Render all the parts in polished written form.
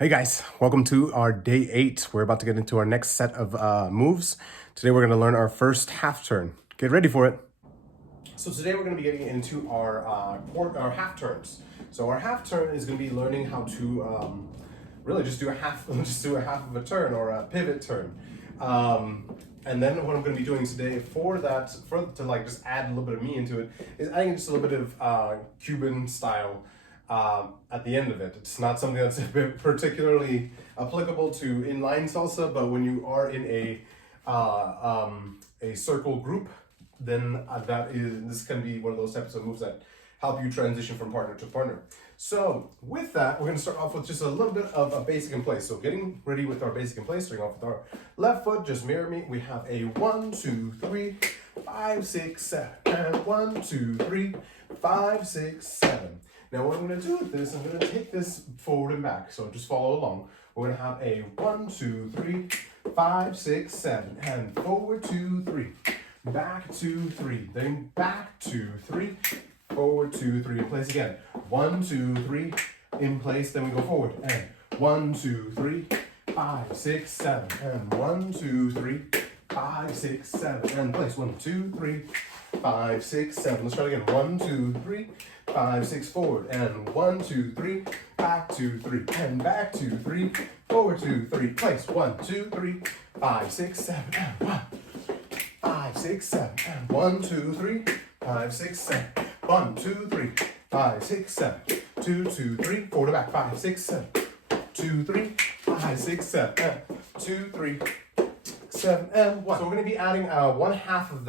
Hey guys, welcome to our day 8. We're about to get into our next set of moves. Today we're going to learn our first half turn. Get ready for it. So today we're going to be getting into our half turns. So our half turn is going to be learning how to really just do a half of a turn or a pivot turn. And then what I'm going to be doing today to like just add a little bit of me into it, is adding just a little bit of Cuban style at the end of it. It's not something that's particularly applicable to inline salsa, but when you are in a circle group, then this can be one of those types of moves that help you transition from partner to partner. So with that, we're going to start off with just a little bit of a basic in place. So getting ready with our basic in place, starting off with our left foot, just mirror me. We have a 1, 2, 3, 5, 6, 7, and 1, 2, 3, 5, 6, 7. Now what I'm going to do with this, I'm going to take this forward and back, so just follow along. We're going to have a 1, 2, 3, 5, 6, 7, and forward 2, 3, back 2, 3, then back 2, 3, forward 2, 3, in place again. 1, 2, 3, in place, then we go forward, and 1, 2, 3, 5, 6, 7, and 1, 2, 3, 5, 6, 7, and in place. 1, 2, 3, 5, 6, 7. Let's try it again. 1, 2, 3, 5, 6, forward, and 1, 2, 3, back 2, 3, and back 2, 3, forward 2, 3, place. 1, 2, 3, 5, 6, 7, and 1, 5, 6, 7, and 1, 2, 3, 5, 6, 7, 1, 2, 3, 5, 6, 7, 2, 2, 3, forward to back, 5, 6, 7, 2, 3, 5, 6, 7, and 2, 3, 7, and 1. So we're going to be adding one half of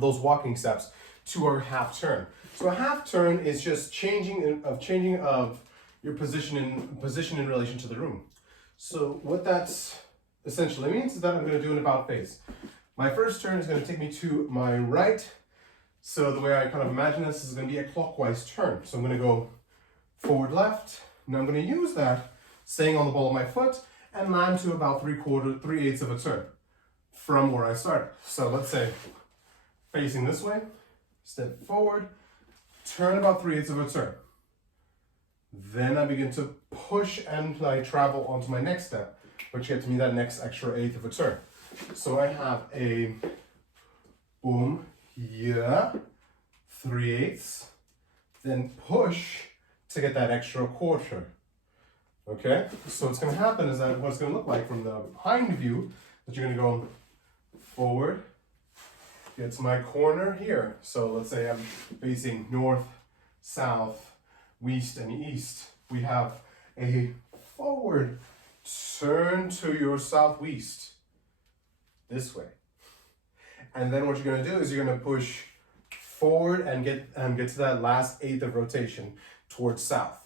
those walking steps to our half turn. So a half turn is just changing of your position in relation to the room. So what that essentially means is that I'm going to do an about face. My first turn is going to take me to my right. So the way I kind of imagine this is going to be a clockwise turn. So I'm going to go forward left. Now I'm going to use that, staying on the ball of my foot, and land to about 3/8 of a turn from where I started. So let's say facing this way, step forward, turn about 3/8 of a turn. Then I begin to push and I travel onto my next step, which gets me that next extra eighth of a turn. So I have a boom, yeah, 3/8, then push to get that extra quarter. Okay, so what's going to happen is that what's going to look like from the behind view, that you're going to go forward, get to my corner here. So let's say I'm facing north, south, west, and east. We have a forward turn to your southwest this way. And then what you're going to do is you're going to push forward and get to that last eighth of rotation towards south.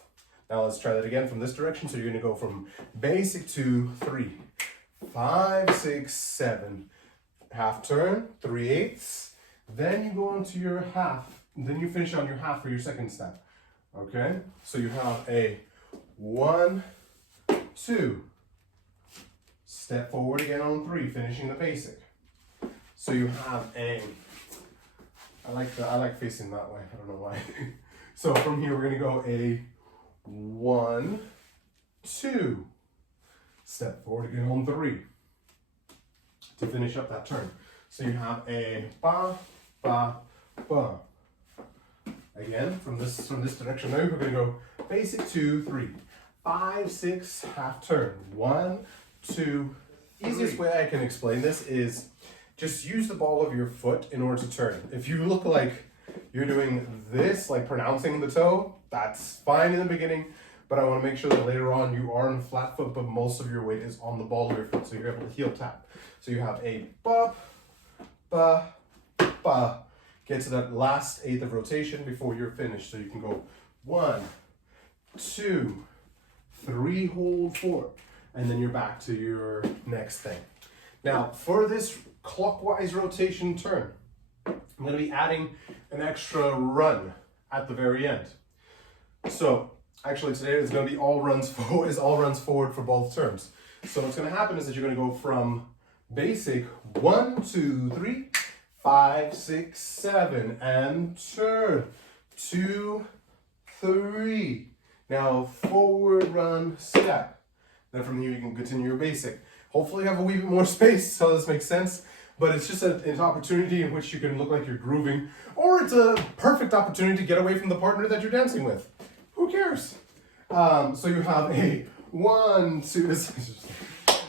Now let's try that again from this direction. So you're going to go from basic to 3, 5, 6, 7. Half turn, 3/8. Then you go into your half. Then you finish on your half for your second step. Okay? So you have a 1, 2. Step forward again on 3, finishing the basic. So you have a, I like facing that way. I don't know why. So from here we're going to go a 1, 2. Step forward again on 3 to finish up that turn. So you have a ba, ba, ba. Again, from this direction now, we're going to go basic 2, 3, 5, 6, half turn. 1, 2, 3. Easiest way I can explain this is just use the ball of your foot in order to turn. If you look like you're doing this, like pronouncing the toe, that's fine in the beginning, but I want to make sure that later on you are on a flat foot, but most of your weight is on the ball of your foot, so you're able to heel tap. So you have a ba, ba, ba. Get to that last eighth of rotation before you're finished. So you can go 1, 2, 3, hold 4, and then you're back to your next thing. Now for this clockwise rotation turn, I'm going to be adding an extra run at the very end. So actually today is going to be all runs forward for both terms. So what's going to happen is that you're going to go from basic 1, 2, 3, 5, 6, 7, and turn 2, 3. Now forward, run, step. Then from here you can continue your basic. Hopefully you have a wee bit more space so this makes sense. But it's just an opportunity in which you can look like you're grooving, or it's a perfect opportunity to get away from the partner that you're dancing with. Who cares? So you have a 1, 2.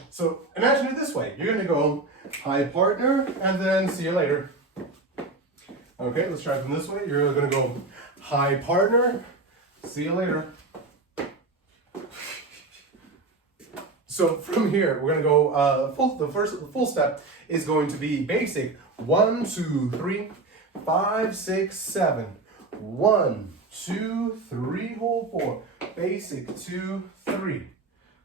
So imagine it this way. You're gonna go hi partner, and then see you later. Okay, let's try it from this way. You're gonna go hi partner, see you later. So from here, we're gonna go, the full step is going to be basic 1, 2, 3, 5, 6, 7. 1, 2, 3, hold 4. Basic 2, 3.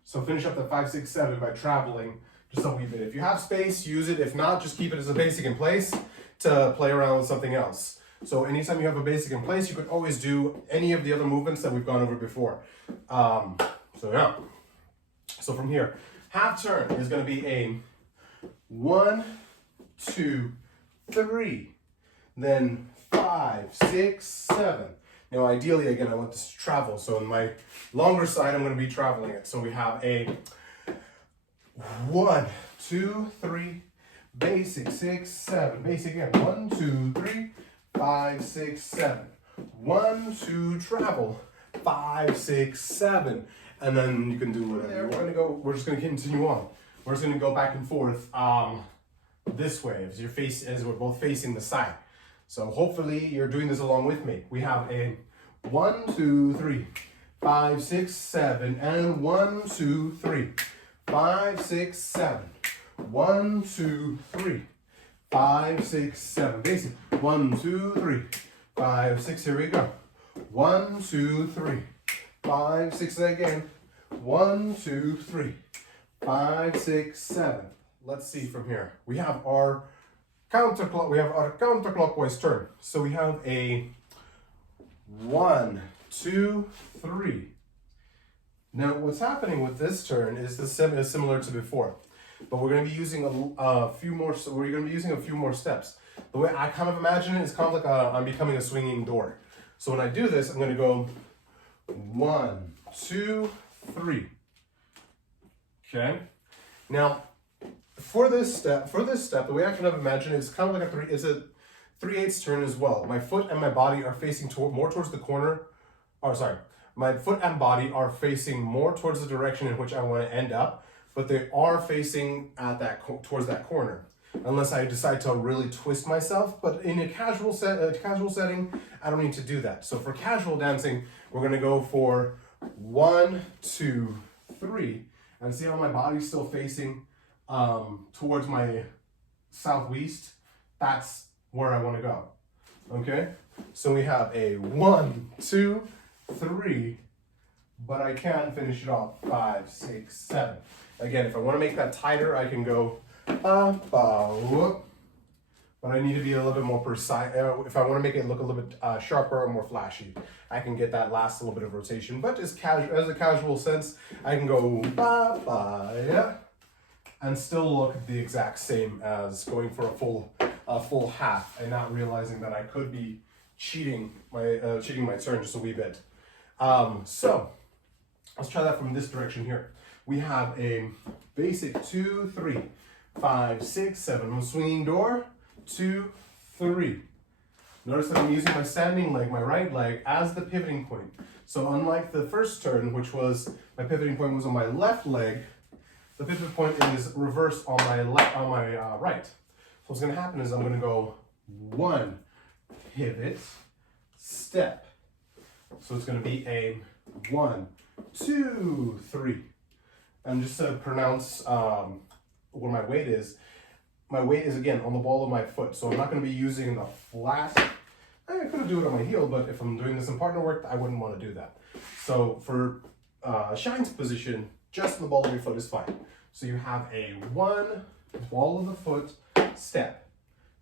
So finish up the 5, 6, 7 by traveling just a wee bit. If you have space, use it. If not, just keep it as a basic in place to play around with something else. So anytime you have a basic in place, you could always do any of the other movements that we've gone over before. So yeah. So from here, half turn is going to be a 1, 2, 3, then 5, 6, 7. Now ideally, again, I want this to travel. So on my longer side, I'm going to be traveling it. So we have a 1, 2, 3, basic 6, 7. Basic again, 1, 2, 3, 5, 6, 7. 1, 2, travel, 5, 6, 7. And then you can do whatever. We're just gonna continue on. We're just gonna go back and forth this way as we're both facing the side. So hopefully you're doing this along with me. We have a 1, 2, 3, 5, 6, 7, and 1, 2, 3, 5, 6, 7. 1, 2, 3, 5, 6, 7. Basic. 1, 2, 3, 5, 6. Here we go. 1, 2, 3. 5, 6 again. 1, 2, 3, 5, 6, 7. Let's see from here. We have our counterclockwise turn. So we have a 1, 2, 3. Now what's happening with this turn is similar to before, but we're going to be using a few more. So we're going to be using a few more steps. The way I kind of imagine it is kind of like I'm becoming a swinging door. So when I do this, I'm going to go 1, 2, 3. Okay. Now, for this step, the way I kind of imagine it is kind of like it's a 3/8 turn as well. My foot and my body are facing more towards the corner. Or sorry, my foot and body are facing more towards the direction in which I want to end up, but they are facing at towards that corner. Unless I decide to really twist myself, but in a casual setting, I don't need to do that. So for casual dancing, we're gonna go for 1, 2, 3, and see how my body's still facing towards my southwest. That's where I want to go. Okay, so we have a 1, 2, 3, but I can finish it off 5, 6, 7. Again, if I want to make that tighter, I can go. But I need to be a little bit more precise. If I want to make it look a little bit sharper or more flashy, I can get that last little bit of rotation. But as a casual sense, I can go ba-ba-ya, and still look the exact same as going for a full half, and not realizing that I could be cheating my turn just a wee bit. So let's try that from this direction here. We have a basic 2, 3, 5, 6, 7. I'm swinging door, 2, 3. Notice that I'm using my standing leg, my right leg, as the pivoting point. So unlike the first turn, which was my pivoting point was on my left leg, the pivot point is reversed on my right. So what's going to happen is I'm going to go 1, pivot, step. So it's going to be a 1, 2, 3. And just to pronounce where my weight is again on the ball of my foot. So I'm not going to be using the flat. I could do it on my heel, but if I'm doing this in partner work, I wouldn't want to do that. So for Shine's position, just the ball of your foot is fine. So you have a 1, ball of the foot, step.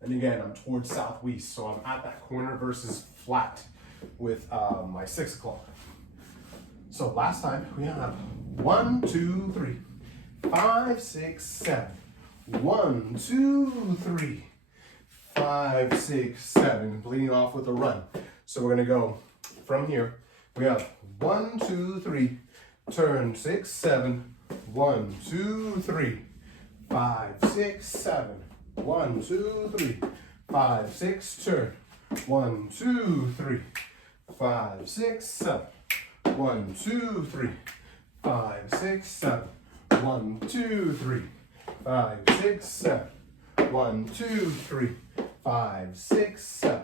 And again, I'm towards southwest, so I'm at that corner versus flat with my 6 o'clock. So last time we have 1, 2, 3, 5, 6, 7. 1, 2, 3, 5, 6, 7. Completing off with a run. So we're gonna go from here, We have 1, 2, 3, turn 6, 7, 1, 2, 3, 5, 6, 7, 1, 2, 3, 5, 6, turn, 1, 2, 3, 5, 6, 7, 1, 2, 3, 5, 6, 7, 1, 2, 3, 5, 6, 7, 1, 2, 3, 5, 6, 7.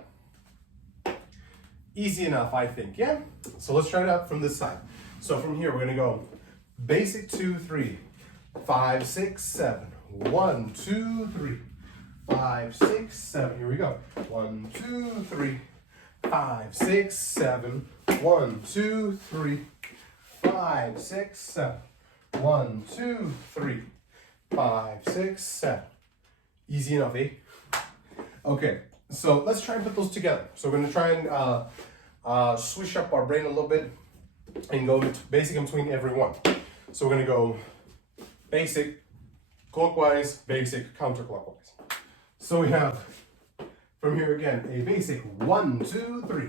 Easy enough, I think, yeah? So let's try it out from this side. So from here, we're gonna go basic 2, 3, 5, 6, 7, 1, 2, 3, 5, 6, 7. Here we go. 1, 2, 3, 5, 6, 7, 1, 2, 3, 5, 6, 7, 1, 2, 3, 5, 6, 7. Easy enough, eh? Okay, so let's try and put those together. So we're gonna try and switch up our brain a little bit and go basic in between every one. So we're gonna go basic, clockwise, basic, counterclockwise. So we have, from here again, a basic 1, 2, 3,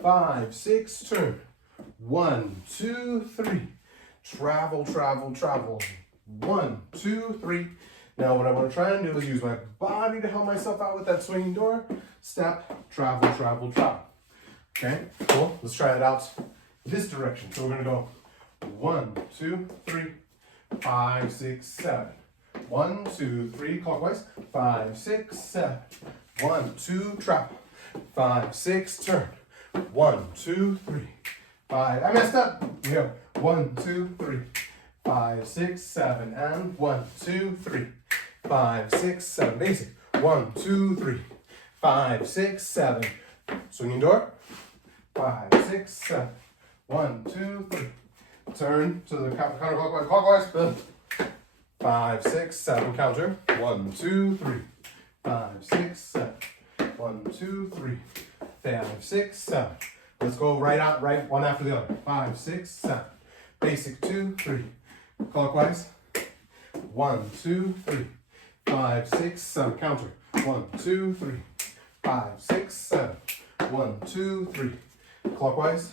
5, 6, turn, 1, 2, 3, travel, travel, travel, 1, 2, 3. Now what I want to try and do is use my body to help myself out with that swinging door. Step, travel, travel, travel. Okay, cool. Let's try it out this direction. So we're gonna go 1, 2, 3, 5, 6, 7. 1, 2, 3, clockwise. 5, 6, 7. 1, 2, travel. 5, 6, turn. 1, 2, 3, 5. I messed up. We have 1, 2, 3, 5, 6, 7, and 1, 2, 3, 5, 6, 7. Basic. 1, 2, 3, 5, 6, 7. Swinging door. 5, 6, 7. 1, 2, 3. Turn to the counterclockwise, clockwise, spin. 5, 6, 7. Counter. 1, 2, 3, 5, 6, 7. 1, 2, 3, 5, 6, 7. Let's go right out, right one after the other. 5, 6, 7. Basic 2, 3. Clockwise. 1, 2, 3, 5, 6, 7. Counter. 1, 2, 3, 5, 6, 7. 1, 2, 3. Clockwise.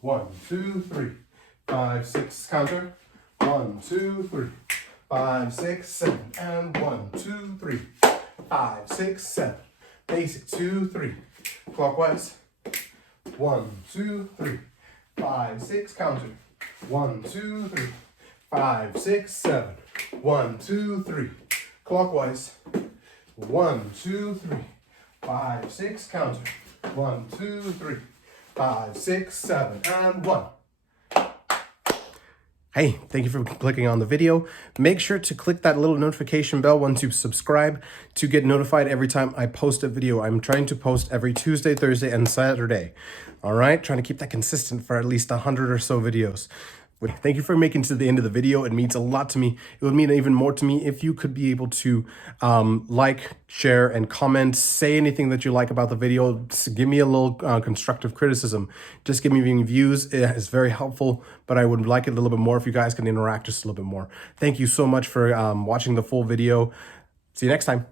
1, 2, 3, 5, 6. Counter. 1, 2, 3, 5, 6, 7. And 1, 2, 3, 5, 6, 7. Basic 2, 3. Clockwise. 1, 2, 3, 5, 6. Counter. 1, 2, 3, 5, 6, 7. 1, 2, 3. Clockwise. 1, 2, 3, 5, 6. Counter. 1, 2, 3, 5, 6, 7, and 1. Hey, thank you for clicking on the video. Make sure to click that little notification bell once you subscribe to get notified every time I post a video. I'm trying to post every Tuesday, Thursday, and Saturday. All right, trying to keep that consistent for at least 100 or so videos. Thank you for making it to the end of the video. It means a lot to me. It would mean even more to me if you could be able to like, share, and comment. Say anything that you like about the video. Just give me a little constructive criticism. Just give me views. It is very helpful, but I would like it a little bit more if you guys can interact just a little bit more. Thank you so much for watching the full video. See you next time.